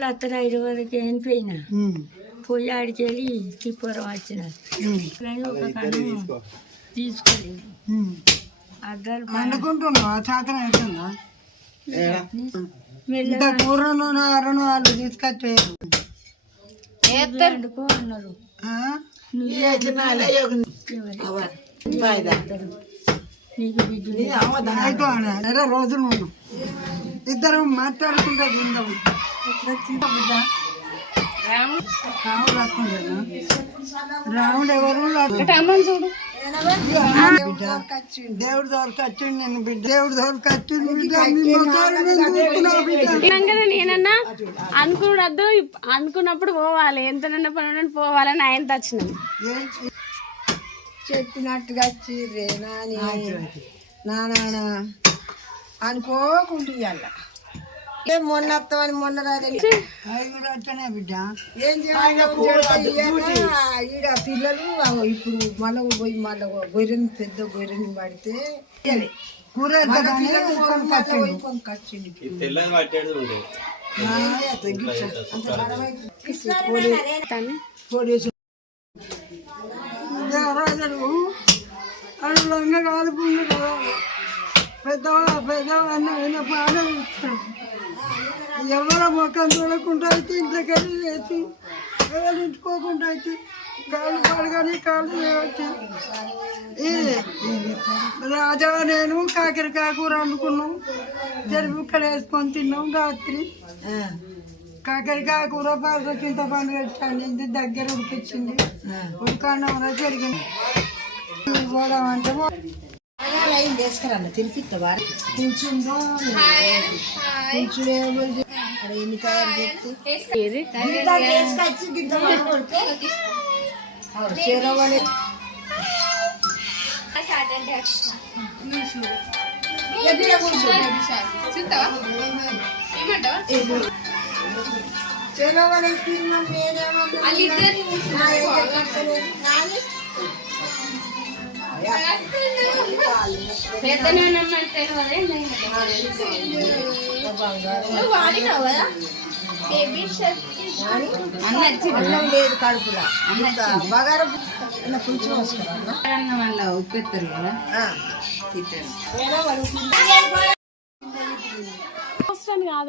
ఊర్లో అత్తర 5 వరకు వెళ్ళిపోయినా పోయి ఆడికి వెళ్ళి తిప్పరం వచ్చిన ఒక కన్ను తీసుకోలేదు. అద్దాలు అనుకుంటున్నావా చేతన అవుతుందా? కూరను అరను వాళ్ళు తీసుకొచ్చేయారు అన్నారు. నీకు రోజులు ఇద్దరం మాట్లాడుకుంటే తిందాం. రాముడు ఎవరు చూడు దేవుడు దొరకొచ్చిండు. నేను బిడ్డ దేవుడు దొరకొచ్చిండు. నేనన్నా అనుకున్నద్దు అనుకున్నప్పుడు పోవాలి, ఎంతనన్నా పని పోవాలని ఆయన వచ్చినాం. చెప్పినట్టుగా వచ్చిర్రే నానా అనుకోకుండా ఇవ్వాల. మొన్న వస్తామని మొన్న రాజు బిడ్డ ఏం చేయాలి? ఈడ పిల్లలు ఇప్పుడు మళ్ళీ పోయి మళ్ళీ గొర్రెని పెద్ద గొర్రెని పడితే కూర రాజు లంగ కాలుపుంది కదా పెద్దవాళ్ళ బాగా ఇస్తాం. ఎవరో మొక్కం చూడకుండా అయితే ఇంట్లోకెళ్ళి వేసి ఎవరు ఇంటుకోకుండా అయితే కాళ్ళు పడగానే కాళ్ళు వేయవచ్చు. రాజా నేను కాకరకాయ కూర వండుకున్నాం, జరుపుక్కడ వేసుకొని తిన్నాం. రాత్రి కాకరకాయ కూర చింత పండు పెట్టండి, దగ్గర ఉడికిచ్చింది. ఉడకన్నా జరిగింది. పోదామంటే చేసుకురా తినిపిస్తావా? కూర్చుందో కూర్చునే ఎన్ని తయారు చేసి అన్నం లేదు కడుపులా బగారు కొంచెం వల్ల ఉప్పెత్తారు కదా కాదు.